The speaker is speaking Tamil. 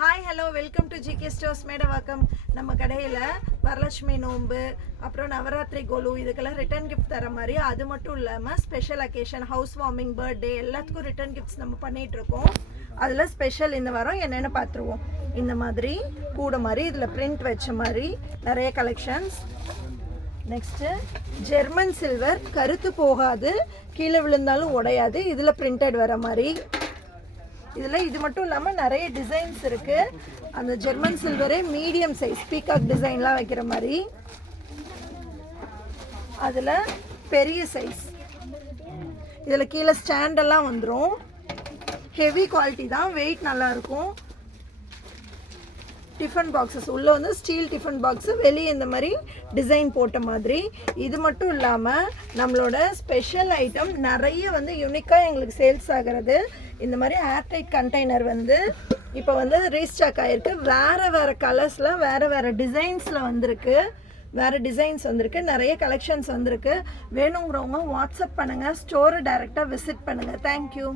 Hi hello welcome to GK stores Medavakkam. நம்ம கடையில் வரலட்சுமி நோன்பு அப்புறம் நவராத்திரி கோலு இதுக்கெல்லாம் ரிட்டர்ன் கிஃப்ட் தர மாதிரி, அது மட்டும் இல்லாமல் special occasion, house warming, birthday எல்லாத்துக்கும் ரிட்டர்ன் கிஃப்ட்ஸ் நம்ம பண்ணிகிட்ருக்கோம். அதில் ஸ்பெஷல் இந்த வாரம் என்னென்னு பார்த்துருவோம். இந்த மாதிரி கூட மாதிரி இதில் பிரிண்ட் வச்ச மாதிரி நிறைய கலெக்ஷன்ஸ். நெக்ஸ்ட்டு ஜெர்மன் சில்வர், கருத்து போகாது, கீழே விழுந்தாலும் உடையாது, இதில் பிரிண்டட் வர மாதிரி. இதில் இது மட்டும் இல்லாமல் நிறைய டிசைன்ஸ் இருக்குது. அந்த ஜெர்மன் சில்வரே மீடியம் சைஸ் பீகாக் டிசைன்லாம் வைக்கிற மாதிரி, அதில் பெரிய சைஸ். இதில் கீழே ஸ்டாண்டெல்லாம் வந்துடும். ஹெவி குவாலிட்டி தான், வெயிட் நல்லாயிருக்கும். டிஃபன் பாக்ஸஸ் உள்ளே வந்து ஸ்டீல் டிஃபன் பாக்ஸு, வெளியே இந்த மாதிரி டிசைன் போட்ட மாதிரி. இது மட்டும் இல்லாமல் நம்மளோட ஸ்பெஷல் ஐட்டம் நிறைய வந்து யூனிக்காக எங்களுக்கு சேல்ஸ் ஆகிறது. இந்த மாதிரி ஏர்டைட் கண்டெய்னர் வந்து இப்போ வந்து ரீஸ்டாக் ஆகிருக்கு. வேறு கலர்ஸில் வேறு டிசைன்ஸில் வந்திருக்கு. வேறு டிசைன்ஸ் வந்திருக்கு, நிறைய கலெக்ஷன்ஸ் வந்திருக்கு. வேணுங்கிறவங்க வாட்ஸ்அப் பண்ணுங்கள், ஸ்டோரை டைரெக்டாக விசிட் பண்ணுங்கள். தேங்க்யூ.